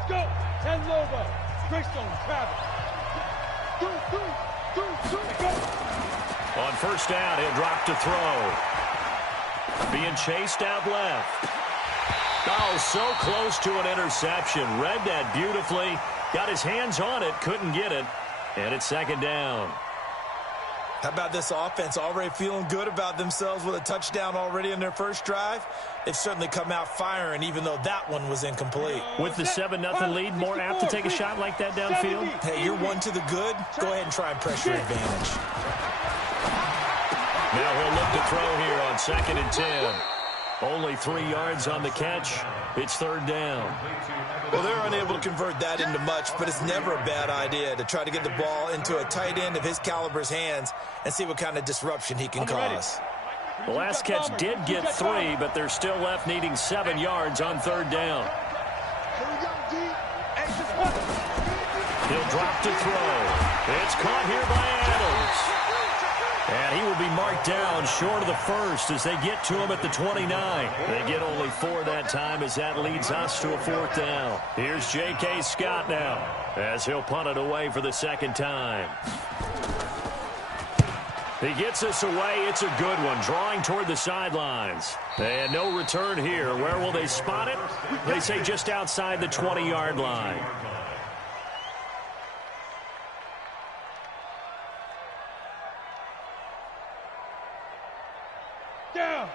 Let's go. 10 Lobo. Greystone, Travis. On first down, he'll drop to throw. Being chased out left. Oh, so close to an interception. Read that beautifully. Got his hands on it, couldn't get it. And it's second down. How about this offense already feeling good about themselves with a touchdown already in their first drive? They've certainly come out firing, even though that one was incomplete. With the 7-0 lead, more apt to take a shot like that downfield? Hey, you're one to the good. Go ahead and try and press your advantage. Now he'll look to throw here on 2nd and 10. Only 3 yards on the catch. It's third down. Well, they're unable to convert that into much, but it's never a bad idea to try to get the ball into a tight end of his caliber's hands and see what kind of disruption he can cause. The last catch did get 3, but they're still left needing 7 yards on third down. He'll drop to throw. It's caught here by Adams. And he will be marked down short of the first as they get to him at the 29. They get only 4 that time as that leads us to a 4th down. Here's J.K. Scott now as he'll punt it away for the second time. He gets us away. It's a good one, drawing toward the sidelines. And no return here. Where will they spot it? They say just outside the 20-yard line.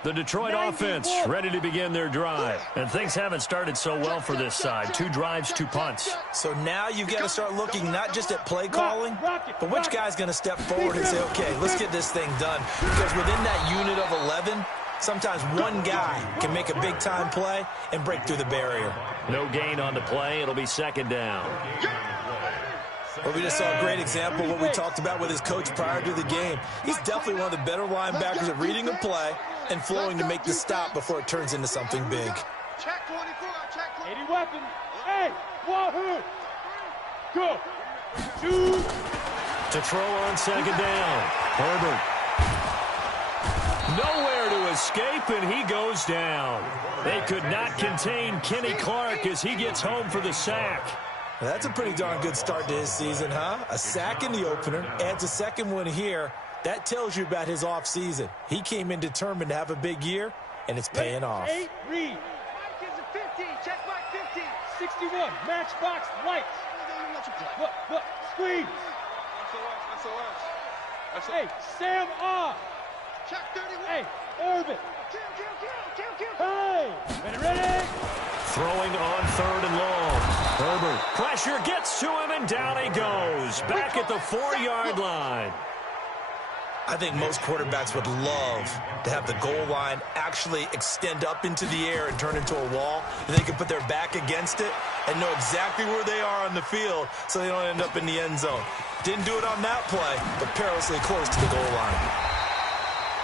The Detroit offense ready to begin their drive. And things haven't started so well for this side. 2 drives, 2 punts. So now you've got to start looking not just at play calling, but which guy's going to step forward and say, okay, let's get this thing done. Because within that unit of 11, sometimes one guy can make a big-time play and break through the barrier. No gain on the play. It'll be second down. Well, we just saw a great example of what we talked about with his coach prior to the game. He's definitely one of the better linebackers at reading a play and flowing to make the stop before it turns into something big. Check 24, check 80 weapons. Hey, wahoo! Go. Shoot. To throw on second down. Herbert. Nowhere to escape, and he goes down. They could not contain Kenny Clark as he gets home for the sack. That's a pretty darn good start to his season, huh? A sack in the opener, adds a second one here. That tells you about his offseason. He came in determined to have a big year, and it's paying off. 8, read. Mike is a 50, check Mike 50. 61, matchbox, lights. Look, squeeze. Hey, Sam off. Check 31. Hey, orbit. Kill. Hey, ready? Throwing on 3rd and long. Herbert. Pressure gets to him, and down he goes. Back at the 4-yard line. I think most quarterbacks would love to have the goal line actually extend up into the air and turn into a wall. And they can put their back against it and know exactly where they are on the field so they don't end up in the end zone. Didn't do it on that play, but perilously close to the goal line.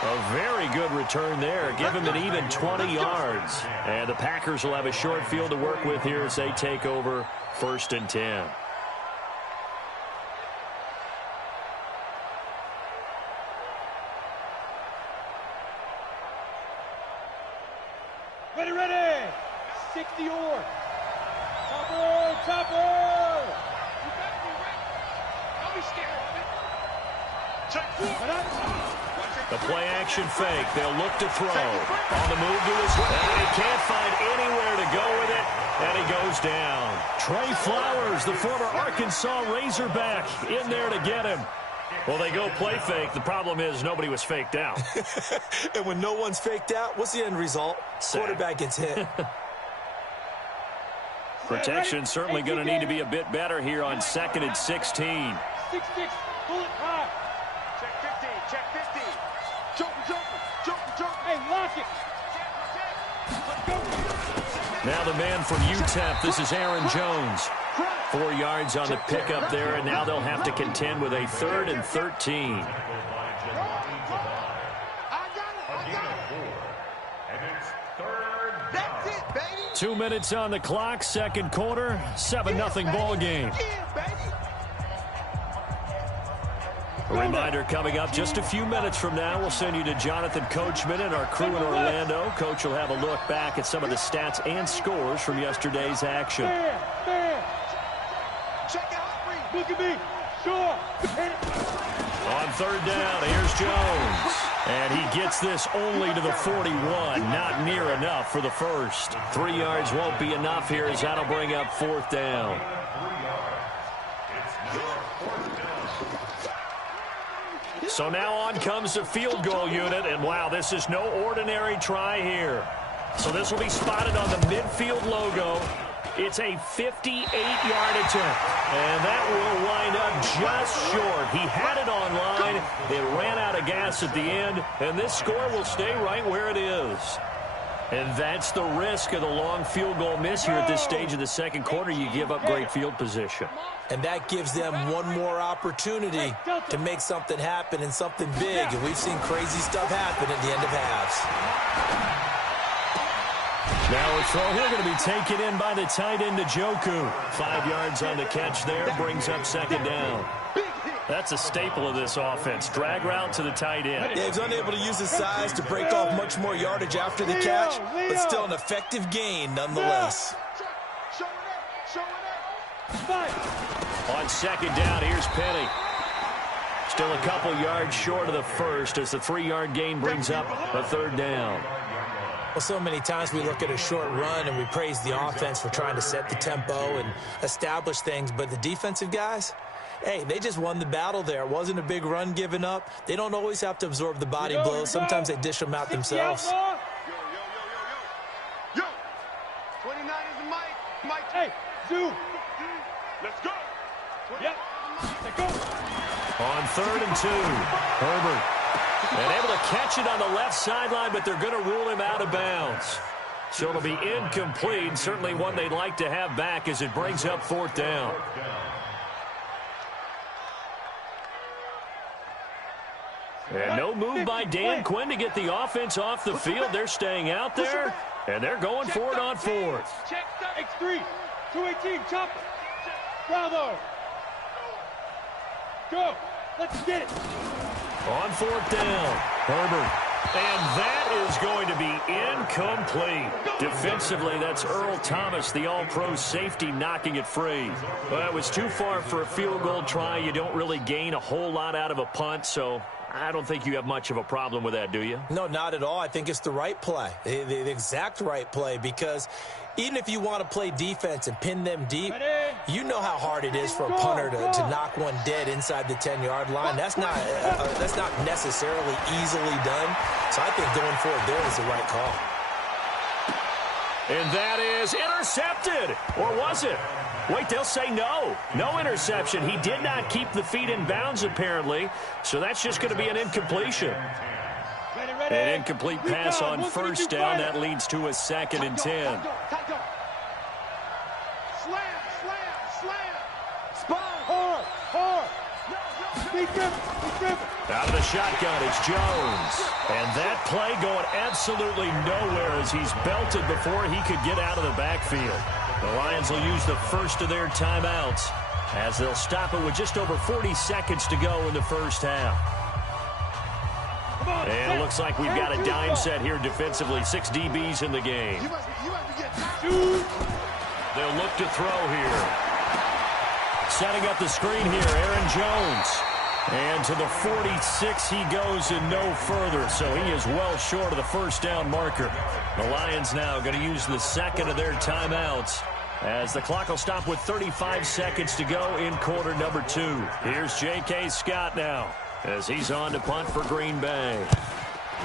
A very good return there. Give him an even 20 yards. And the Packers will have a short field to work with here as they take over 1st and 10. Ready. 60 or. Topper. You better be ready. Don't be scared of it. Check 4. The play action fake. They'll look to throw. On the move to his right. And he can't find anywhere to go with it. And he goes down. Trey Flowers, the former Arkansas Razorback, in there to get him. Well, they go play fake. The problem is nobody was faked out. And when no one's faked out, what's the end result? Quarterback gets hit. Protection certainly going to need to be a bit better here on 2nd and 16. 6-6, pull it high. Check 50. Jump. Hey, lock it. Now the man from UTEP, this is Aaron Jones. 4 yards on the pickup there, and now they'll have to contend with a 3rd and 13. 2 minutes on the clock, second quarter, 7-0 ball game. A reminder coming up just a few minutes from now, we'll send you to Jonathan Coachman and our crew in Orlando. Coach will have a look back at some of the stats and scores from yesterday's action. Look at me. Sure. On third down, here's Jones. And he gets this only to the 41. Not near enough for the first. 3 yards won't be enough here as that'll bring up fourth down. So now on comes the field goal unit, and wow, this is no ordinary try here. So this will be spotted on the midfield logo. It's a 58-yard attempt, and that will wind up just short. He had it on line. It ran out of gas at the end, and this score will stay right where it is. And that's the risk of the long field goal miss here at this stage of the second quarter. You give up great field position. And that gives them one more opportunity to make something happen and something big. And we've seen crazy stuff happen at the end of halves. Now a throw here going to be taken in by the tight end, Njoku. 5 yards on the catch there, brings up second down. That's a staple of this offense. Drag route to the tight end. Yeah, he's unable to use his size to break off much more yardage after the catch, but still an effective gain nonetheless. On second down, here's Penny. Still a couple yards short of the first as the 3-yard gain brings up a third down. Well, so many times we look at a short run and we praise the offense for trying to set the tempo and establish things, but the defensive guys, hey, they just won the battle there. It wasn't a big run given up. They don't always have to absorb the body blows. Sometimes they dish them out themselves. Yo. 29 is the mic. Mike. Hey, Zoo. Let's go. Yep. Let's go. On 3rd and 2, Herbert. And able to catch it on the left sideline, but they're going to rule him out of bounds. So it'll be incomplete. Certainly one they'd like to have back as it brings up fourth down. And no move by Dan Quinn to get the offense off the field. They're staying out there, and they're going for it on fourth. Check X3. 218, chop it. Bravo. Go. Let's get it. On fourth down, Herbert. And that is going to be incomplete. Defensively, that's Earl Thomas, the all-pro safety, knocking it free. Well, it was too far for a field goal try. You don't really gain a whole lot out of a punt, so I don't think you have much of a problem with that, do you? No, not at all. I think it's the right play, the exact right play, because even if you want to play defense and pin them deep, you know how hard it is for a punter to knock one dead inside the 10-yard line. That's not necessarily easily done. So I think going forward there is the right call. And that is intercepted. Or was it? Wait, they'll say no. No interception. He did not keep the feet in bounds, apparently. So that's just going to be an incompletion. An incomplete pass on first down. That leads to a 2nd and 10. Out of the shotgun, it's Jones. And that play going absolutely nowhere as he's belted before he could get out of the backfield. The Lions will use the first of their timeouts as they'll stop it with just over 40 seconds to go in the first half. And it looks like we've got a dime set here defensively. 6 DBs in the game. They'll look to throw here. Setting up the screen here, Aaron Jones. And to the 46 he goes and no further. So he is well short of the first down marker. The Lions now going to use the second of their timeouts as the clock will stop with 35 seconds to go in quarter number 2. Here's J.K. Scott now as he's on to punt for Green Bay.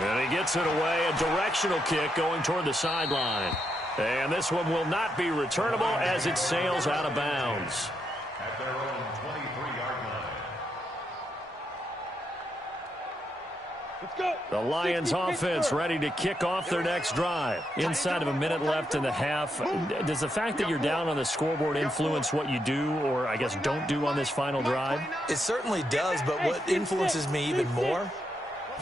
And he gets it away, a directional kick going toward the sideline. And this one will not be returnable as it sails out of bounds. At their own 23-yard line. Let's go. The Lions offense ready to kick off their next drive. Inside of a minute left in the half. Does the fact that you're down on the scoreboard influence what you do or, I guess, don't do on this final drive? It certainly does, but what influences me even more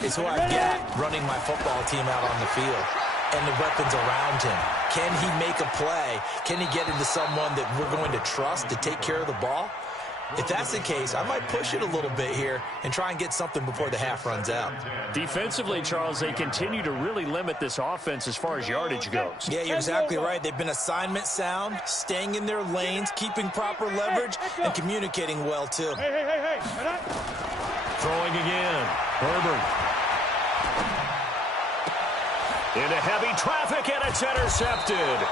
is who I've got running my football team out on the field and the weapons around him. Can he make a play? Can he get into someone that we're going to trust to take care of the ball? If that's the case, I might push it a little bit here and try and get something before the half runs out. Defensively, Charles, they continue to really limit this offense as far as yardage goes. Yeah, you're exactly right. They've been assignment sound, staying in their lanes, keeping proper leverage, and communicating well, too. Hey. Throwing again. Herbert. Into heavy traffic, and it's intercepted.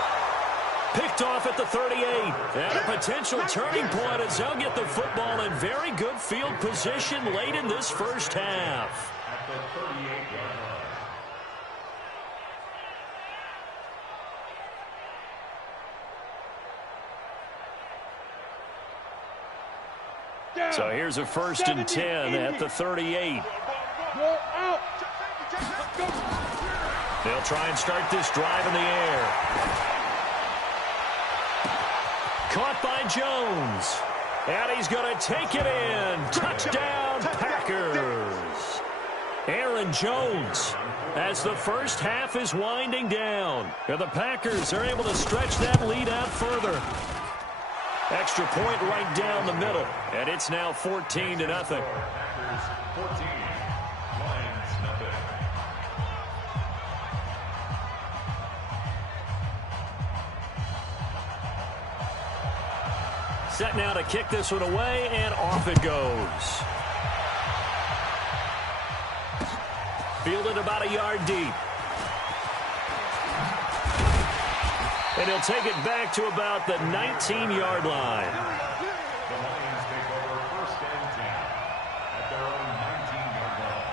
Picked off at the 38. And a potential turning point as they'll get the football in very good field position late in this first half. At the 38-yard line. So here's a 1st and 10 at the 38. Go out. They'll try and start this drive in the air. Caught by Jones. And he's going to take it in. Touchdown, Packers. Aaron Jones as the first half is winding down. And the Packers are able to stretch that lead out further. Extra point right down the middle. And it's now 14-0. Packers 14, Lions nothing. Set now to kick this one away, and off it goes. Fielded about a yard deep. And he'll take it back to about the 19-yard line. The Lions take over 1st and 10 at their own 19-yard line.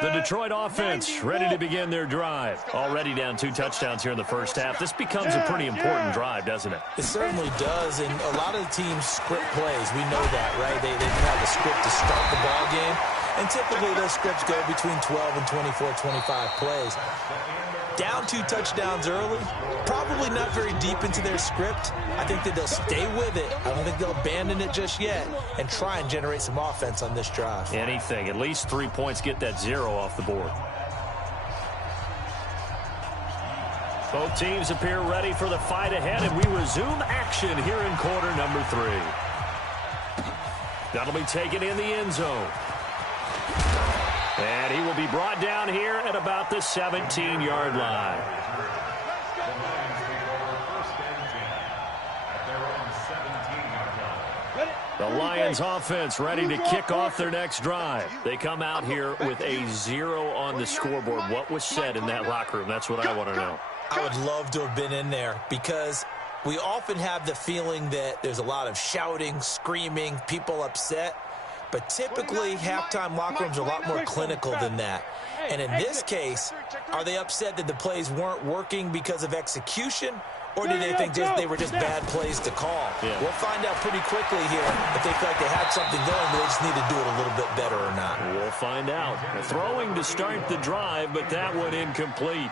The Detroit offense ready to begin their drive. Already down 2 touchdowns here in the first half. This becomes a pretty important drive, doesn't it? It certainly does, and a lot of the teams script plays. We know that, right? They have a script to start the ball game, and typically those scripts go between 12 and 24, 25 plays. Down 2 touchdowns early, probably not very deep into their script. I think that they'll stay with it. I don't think they'll abandon it just yet and try and generate some offense on this drive. Anything. At least 3 points, get that 0 off the board. Both teams appear ready for the fight ahead, and we resume action here in quarter number 3. That'll be taken in the end zone. And he will be brought down here at about the 17-yard line. The Lions take over 1st and 10 at their own 17-yard line. The Lions offense ready to kick off their next drive. They come out here with a 0 on the scoreboard. What was said in that locker room? That's what I want to know. I would love to have been in there because we often have the feeling that there's a lot of shouting, screaming, people upset. But typically, halftime locker rooms are a lot more clinical than that. And in this case, are they upset that the plays weren't working because of execution? Or do they think they were just bad plays to call? Yeah. We'll find out pretty quickly here if they feel like they had something going, but they just need to do it a little bit better or not. We'll find out. Throwing to start the drive, but that one incomplete.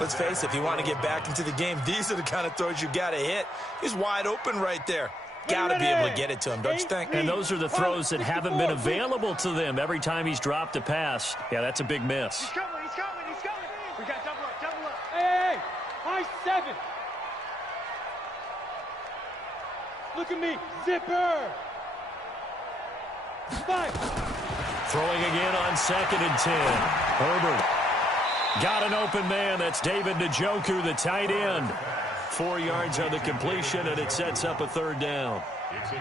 Let's face it, if you want to get back into the game, these are the kind of throws you got to hit. He's wide open right there. Got to be able to get it to him, don't you think? And those are the throws that haven't been available to them every time he's dropped a pass. Yeah, that's a big miss. He's coming. We got double up. Hey, high 7. Look at me, zipper. 5. Throwing again on 2nd and 10. Herbert got an open man. That's David Njoku, the tight end. 4 yards on the completion, and it sets up a 3rd down.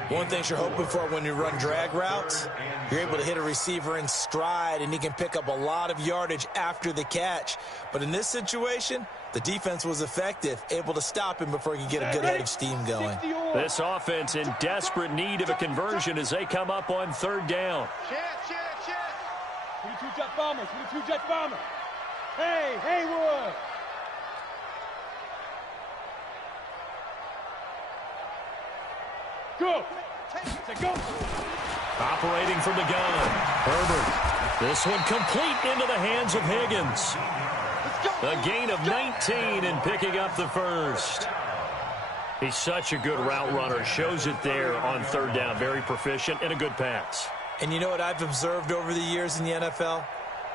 One thing you're hoping for when you run drag routes, you're able to hit a receiver in stride, and he can pick up a lot of yardage after the catch. But in this situation, the defense was effective, able to stop him before he could get a good head of steam going. This offense in desperate need of a conversion as they come up on 3rd down. Chance. 22 jet bomber. Hey, Haywood. Go. Operating from the gun. Herbert. This one complete into the hands of Higgins. A gain of 19 and picking up the 1st. He's such a good route runner. Shows it there on third down. Very proficient and a good pass. And you know what I've observed over the years in the NFL?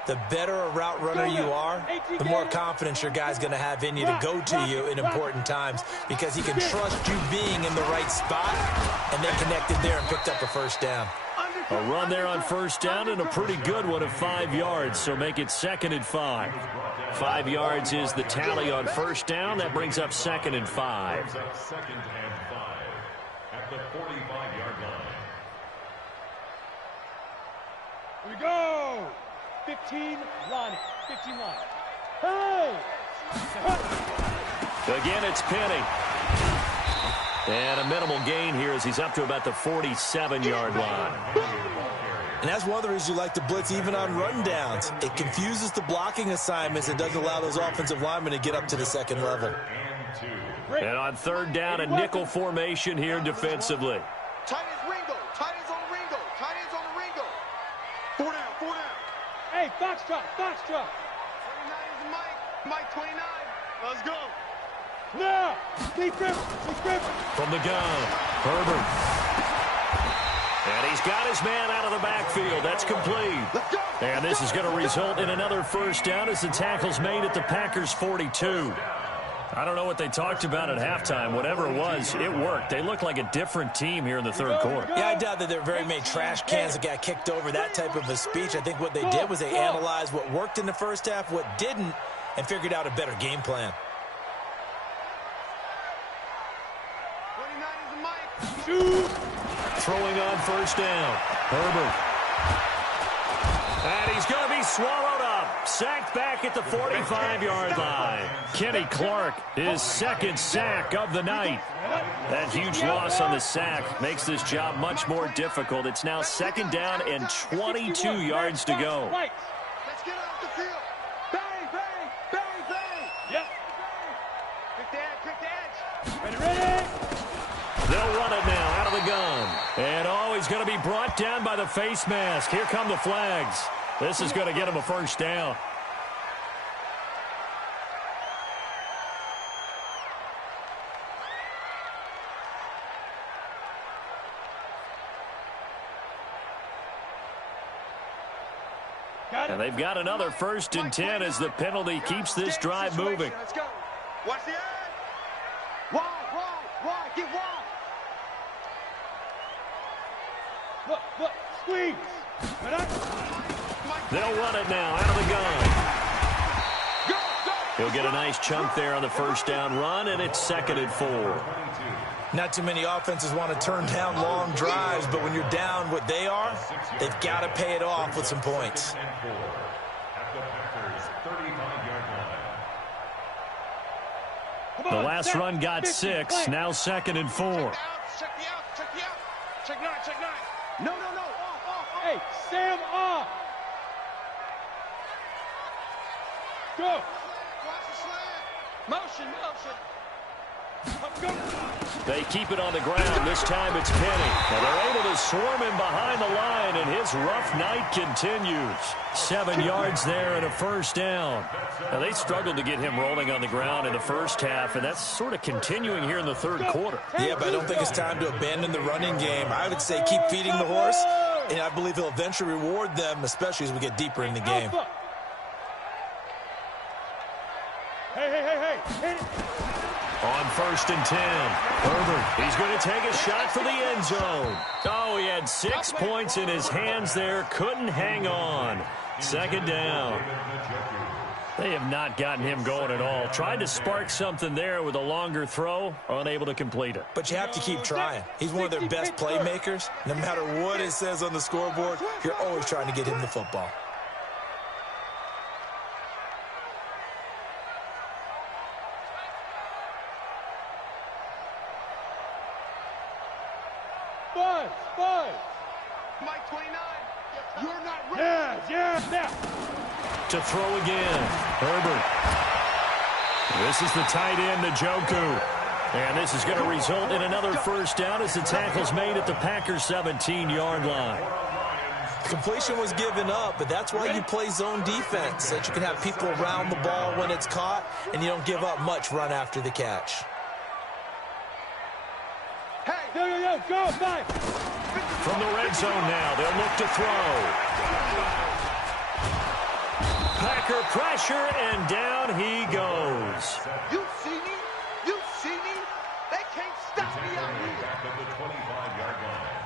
The better a route runner you are, the more confidence your guy's going to have in you to go to you in important times because he can trust you being in the right spot, and they connected there and picked up a first down. A run there on first down and a pretty good one of 5 yards, so make it 2nd and 5. 5 yards is the tally on first down. That brings up 2nd and 5. Second and 5 at the 45-yard line. Here we go. 15 line. 15 line. Hey! Again, it's Penny. And a minimal gain here as he's up to about the 47-yard line. And that's one of the reasons you like to blitz even on run downs. It confuses the blocking assignments and doesn't allow those offensive linemen to get up to the second level. And on third down, a nickel formation here defensively. Tight ends Ringo. Tight ends on the Ringo. Tight ends on the Ringo. 4 down. 4 down. Hey, Foxtrot. 29 is Mike. Mike 29. Let's go. Now. Lee Griffin. From the gun, Herbert. And he's got his man out of the backfield. That's complete. And this is going to result in another first down as the tackle's made at the Packers' 42. I don't know what they talked about at halftime. Whatever it was, it worked. They look like a different team here in the third quarter. Yeah, I doubt that there are very many trash cans that got kicked over, that type of a speech. I think what they did was they analyzed what worked in the first half, what didn't, and figured out a better game plan. 29 is Mike. Throwing on first down. Herbert. And he's going to be swallowed up. Sacked back at the 45-yard line. Kenny Clark, his 2nd sack of the night. That huge loss on the sack makes this job much more difficult. It's now 2nd down and 22 yards to go. Let's get off the field. Bang, bang, bang, bang. Yep. Quick the edge. Ready. They'll run it now out of the gun. And he's going to be brought down by the face mask. Here come the flags. This is going to get him a first down. And they've got another 1st and 10 as the penalty keeps this drive moving. Let's go. Watch the edge. Wide. Get wide. Look. Squeeze. They'll run it now out of the gun. He'll get a nice chunk there on the first down run, and it's 2nd and 4. Not too many offenses want to turn down long drives, but when you're down what they are, they've got to pay it off with some points. The last run got 6, now 2nd and 4. Check the out. Check 9. No. Off. Hey, Sam off. Go. Watch the slant. Motion. They keep it on the ground. This time it's Penny. And they're able to swarm him behind the line, and his rough night continues. 7 yards there and a first down. Now, they struggled to get him rolling on the ground in the first half, and that's sort of continuing here in the third quarter. Yeah, but I don't think it's time to abandon the running game. I would say keep feeding the horse, and I believe he'll eventually reward them, especially as we get deeper in the game. Hey. On 1st and 10, Herbert, he's going to take a shot for the end zone. Oh, he had 6 points in his hands there, couldn't hang on. 2nd down. They have not gotten him going at all. Tried to spark something there with a longer throw, unable to complete it. But you have to keep trying. He's one of their best playmakers. No matter what it says on the scoreboard, you're always trying to get him the football. Buzz. Mike 29. You're not ready. Yeah. Now. To throw again. Herbert. This is the tight end, Njoku. And this is going to result in another first down as the tackle's made at the Packers' 17-yard line. Completion was given up, but that's why you play zone defense, so that you can have people around the ball when it's caught, and you don't give up much run after the catch. Yo, go, 5. From the red zone now, they'll look to throw. Packer pressure, and down he goes. You see me? You see me? They can't stop me out here. Back at the 25-yard line.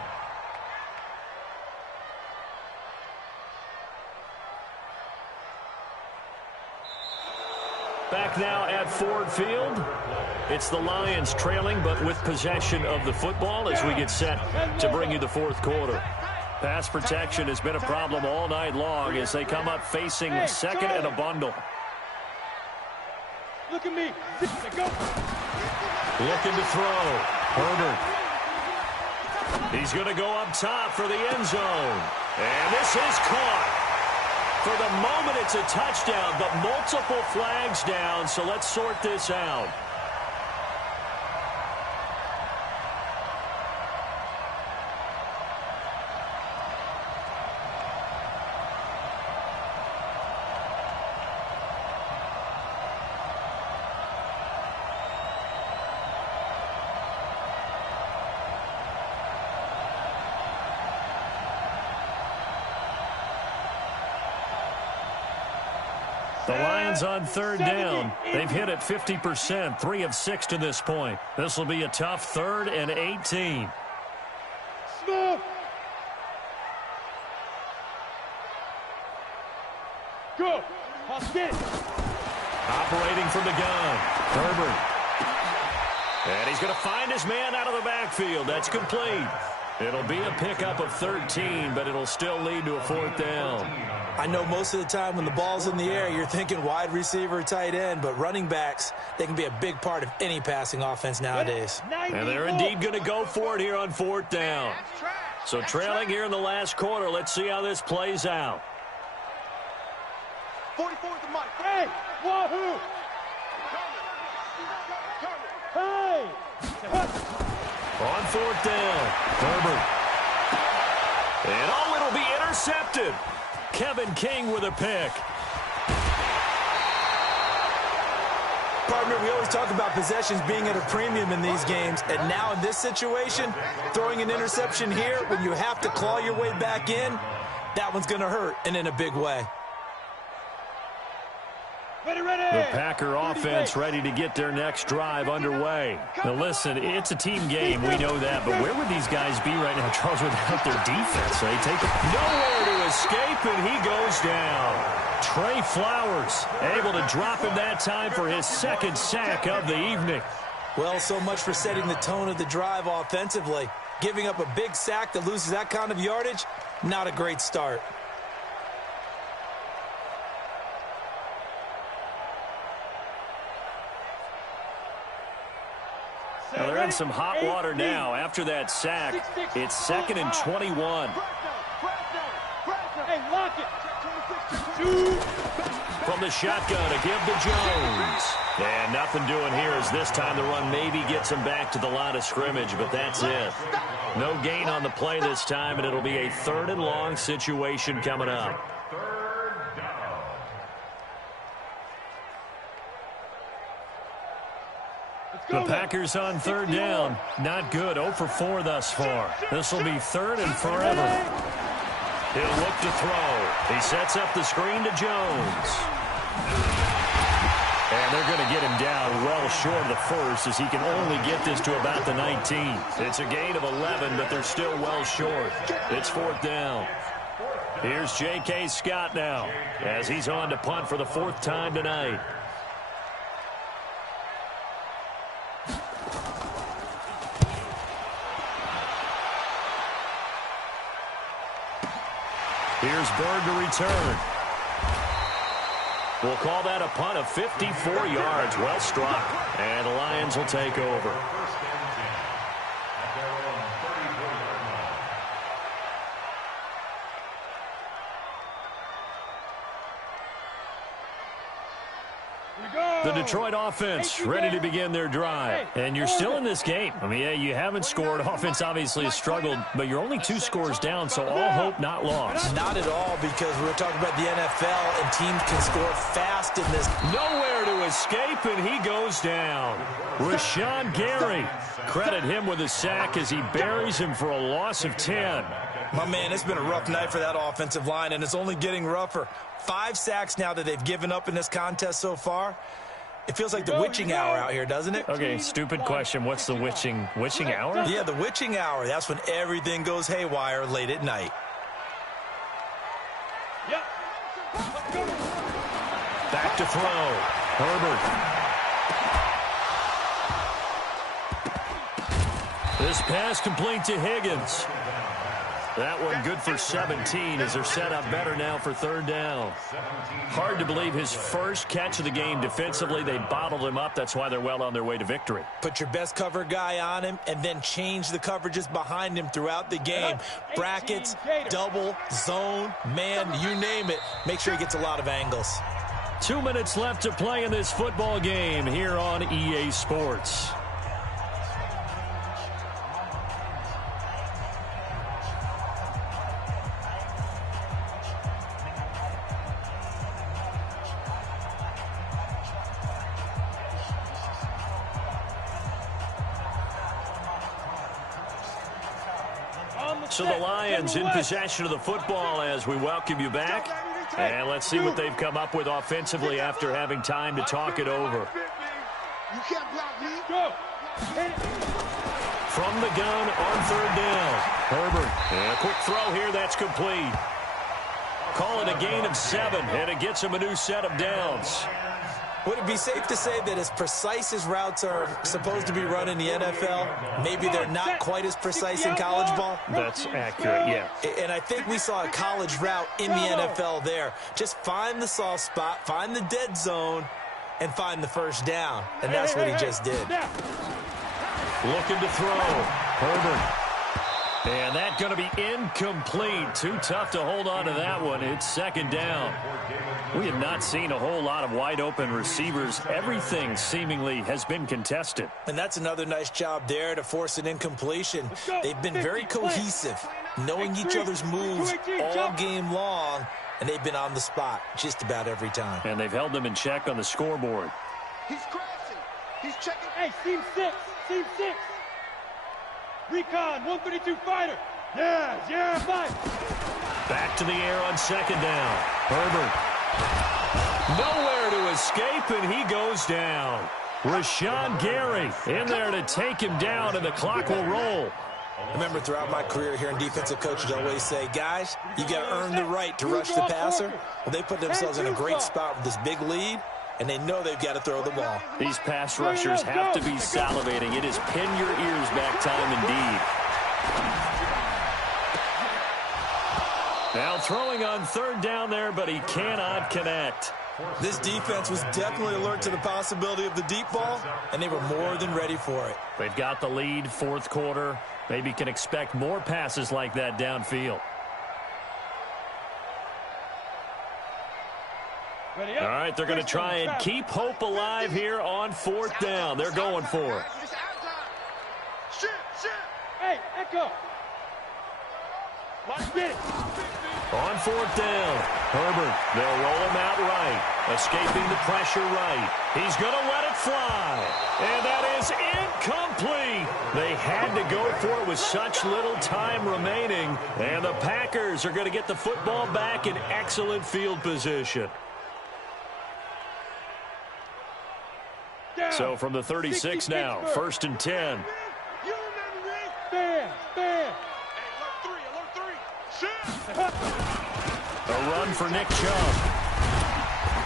Back now at Ford Field. It's the Lions trailing, but with possession of the football as we get set to bring you the fourth quarter. Pass protection has been a problem all night long as they come up facing second and a bundle. Look at me. Go. Looking to throw. Herbert. He's going to go up top for the end zone. And this is caught. For the moment, it's a touchdown, but multiple flags down, so let's sort this out. The Lions on third down. They've hit it 50%, 3 of 6 to this point. This will be a tough 3rd and 18. Smooth. Go. I'll get it. Operating from the gun. Herbert. And he's going to find his man out of the backfield. That's complete. It'll be a pickup of 13, but it'll still lead to a 4th down. I know most of the time when the ball's in the air, you're thinking wide receiver or tight end, but running backs, they can be a big part of any passing offense nowadays. And they're indeed going to go for it here on 4th down. So trailing here in the last quarter, let's see how this plays out. 44 is the mic. Hey, wahoo! Hey! On 4th down, Herbert. And it'll be intercepted. Kevin King with a pick. Partner, we always talk about possessions being at a premium in these games, and now in this situation, throwing an interception here when you have to claw your way back in, that one's going to hurt, and in a big way. The Packer offense ready to get their next drive underway. Now listen, it's a team game, we know that, but where would these guys be right now, Charles, without their defense? They take it nowhere to escape, and he goes down. Trey Flowers able to drop him that time for his 2nd sack of the evening. Well, so much for setting the tone of the drive offensively. Giving up a big sack that loses that kind of yardage, not a great start. Now they're in some hot water now. After that sack, it's 2nd and 21. Hey, lock it. From the shotgun to give to Jones. And nothing doing here as this time the run maybe gets him back to the line of scrimmage, but that's it. No gain on the play this time, and it'll be a 3rd and long situation coming up. The Packers on 3rd down. Not good. 0 for 4 thus far. This will be 3rd and forever. He'll look to throw. He sets up the screen to Jones. And they're going to get him down well short of the 1st as he can only get this to about the 19. It's a gain of 11, but they're still well short. It's 4th down. Here's J.K. Scott now as he's on to punt for the 4th time tonight. Here's Bird to return. We'll call that a punt of 54 yards. Well struck. And the Lions will take over. The Detroit offense ready to begin their drive. And you're still in this game. I mean, yeah, you haven't scored. Offense obviously has struggled, but you're only 2 scores down, so all hope not lost. Not at all, because we're talking about the NFL, and teams can score fast in this. Nowhere Nowhere to escape, and he goes down. Rashawn Gary, credit him with a sack as he buries him for a loss of 10. My man, it's been a rough night for that offensive line, and it's only getting rougher. 5 sacks now that they've given up in this contest so far. It feels like the witching hour out here, doesn't it? Okay, stupid question. What's the witching hour? Yeah, the witching hour. That's when everything goes haywire late at night. Yep. Back to throw. Herbert. This pass complete to Higgins. That one good for 17 as they're set up better now for 3rd down. Hard to believe his first catch of the game defensively. They bottled him up. That's why they're well on their way to victory. Put your best cover guy on him and then change the coverages behind him throughout the game. Brackets, double, zone, man, you name it. Make sure he gets a lot of angles. 2 minutes left to play in this football game here on EA Sports. So the Lions in possession of the football as we welcome you back. And let's see what they've come up with offensively after having time to talk it over. You can't block me. Go. From the gun on 3rd down. Herbert. And a quick throw here. That's complete. Call it a gain of 7, and it gets him a new set of downs. Would it be safe to say that as precise as routes are supposed to be run in the NFL, maybe they're not quite as precise in college ball? That's accurate, yeah. And I think we saw a college route in the NFL there. Just find the soft spot, find the dead zone, and find the 1st down. And that's what he just did. Looking to throw. Herbert. And that's going to be incomplete. Too tough to hold on to that one. It's 2nd down. We have not seen a whole lot of wide-open receivers. Everything seemingly has been contested. And that's another nice job there to force an incompletion. They've been very cohesive, knowing each other's moves all game long, and they've been on the spot just about every time. And they've held them in check on the scoreboard. He's crashing. He's checking. Hey, team 6. Team 6. Recon, 132 fighter. Yeah, fight. Back to the air on 2nd down. Herbert. Nowhere to escape, and he goes down. Rashawn Gary in there to take him down, and the clock will roll. Remember, throughout my career here in defensive coaches always say, guys, you got to earn the right to rush the passer. Well, they put themselves in a great spot with this big lead, and they know they've got to throw the ball. These pass rushers have to be salivating. It is pin your ears back time indeed. Now throwing on 3rd down there, but he cannot connect. This defense was definitely alert to the possibility of the deep ball, and they were more than ready for it. They've got the lead, 4th quarter. Maybe can expect more passes like that downfield. All right, they're going to try and keep hope alive here on 4th down. They're going for it. Hey, Echo. On 4th down, Herbert, they'll roll him out right, escaping the pressure right. He's going to let it fly, and that is incomplete. They had to go for it with such little time remaining, and the Packers are going to get the football back in excellent field position. So from the 36 now, 1st and 10. A run for Nick Chubb.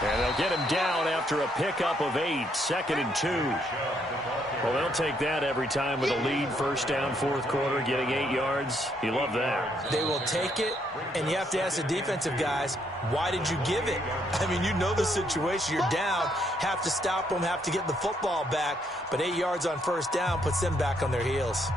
And they'll get him down after a pickup of 8, 2nd and 2. Well, they'll take that every time with a lead, 1st down, 4th quarter, getting 8 yards. You love that. They will take it, and you have to ask the defensive guys, why did you give it? I mean, you know the situation. You're down, have to stop them, have to get the football back, but 8 yards on 1st down puts them back on their heels.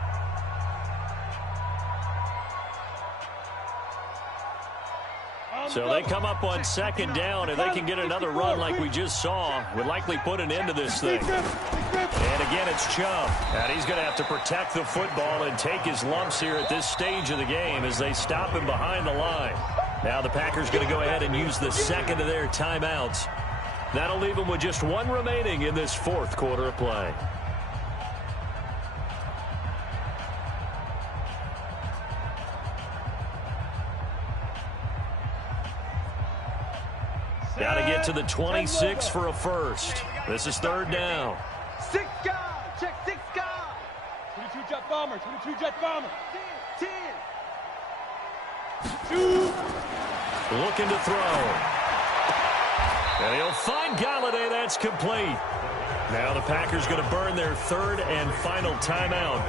So they come up on 2nd down, and they can get another run like we just saw. Would likely put an end to this thing. And again, it's Chubb. And he's going to have to protect the football and take his lumps here at this stage of the game as they stop him behind the line. Now the Packers going to go ahead and use the 2nd of their timeouts. That'll leave them with just one remaining in this fourth quarter of play. Got to get to the 26 for a first. This is third down. 6 guys. Check 6 guys. 22 jet bomber. 22 jet bomber. 10. 2. Looking to throw. And he'll find Galladay. That's complete. Now the Packers going to burn their third and final timeout.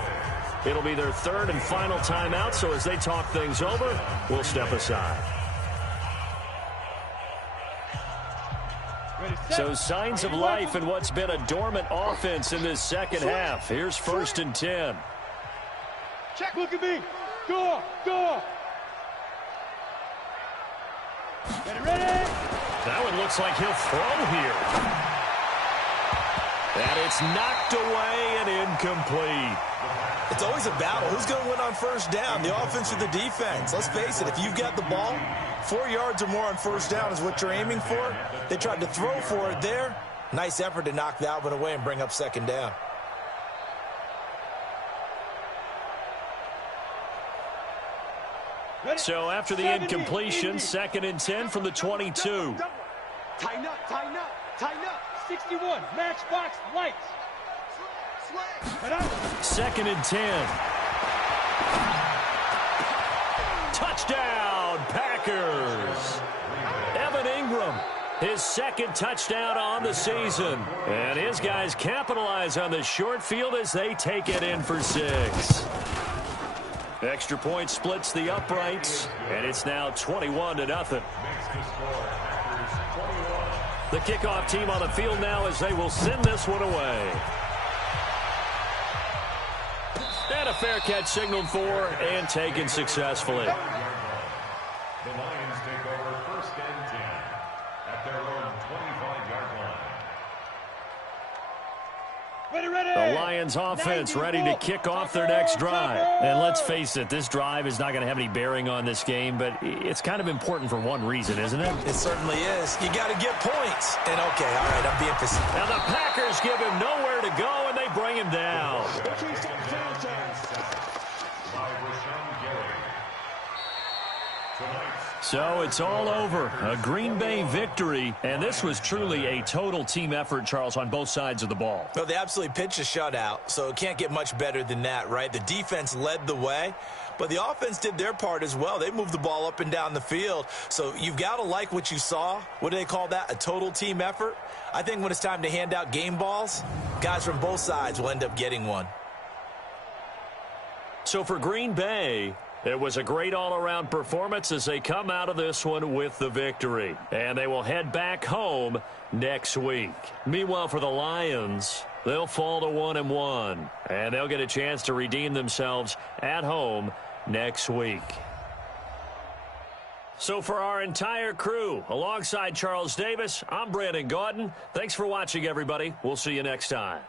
It'll be their third and final timeout, so as they talk things over, we'll step aside. So signs of life in what's been a dormant offense in this second half. Here's 1st and 10. Check, look at me. Go. Ready? That one looks like he'll throw here. And it's knocked away and incomplete. It's always a battle. Who's going to win on first down, the offense or the defense? Let's face it, if you've got the ball, 4 yards or more on first down is what you're aiming for. They tried to throw for it there. Nice effort to knock that one away and bring up second down. So after the incompletion, 2nd and 10 from the 22. Tighten up. 61, matchbox lights. 2nd and 10. Touchdown, Packers. Evan Ingram, his 2nd touchdown on the season. And his guys capitalize on the short field as they take it in for 6. Extra point splits the uprights, and it's now 21-0. The kickoff team on the field now as they will send this one away. And a fair catch signaled for and taken successfully. The Lions take over 1st and 10 at their own 25-yard line. Ready. The Lions offense ready to kick off their next drive. And let's face it, this drive is not going to have any bearing on this game, but it's kind of important for one reason, isn't it? It certainly is. You got to get points. And okay, all right, I'm being facetious. Now the Packers give him nowhere to go, and they bring him down. So it's all over. A Green Bay victory, and this was truly a total team effort, Charles, on both sides of the ball. Well, they absolutely pitched a shutout, so it can't get much better than that, right? The defense led the way, but the offense did their part as well. They moved the ball up and down the field, so you've got to like what you saw. What do they call that? A total team effort? I think when it's time to hand out game balls, guys from both sides will end up getting one. So for Green Bay, it was a great all-around performance as they come out of this one with the victory. And they will head back home next week. Meanwhile, for the Lions, they'll fall to 1-1. And they'll get a chance to redeem themselves at home next week. So for our entire crew, alongside Charles Davis, I'm Brandon Gaudin. Thanks for watching, everybody. We'll see you next time.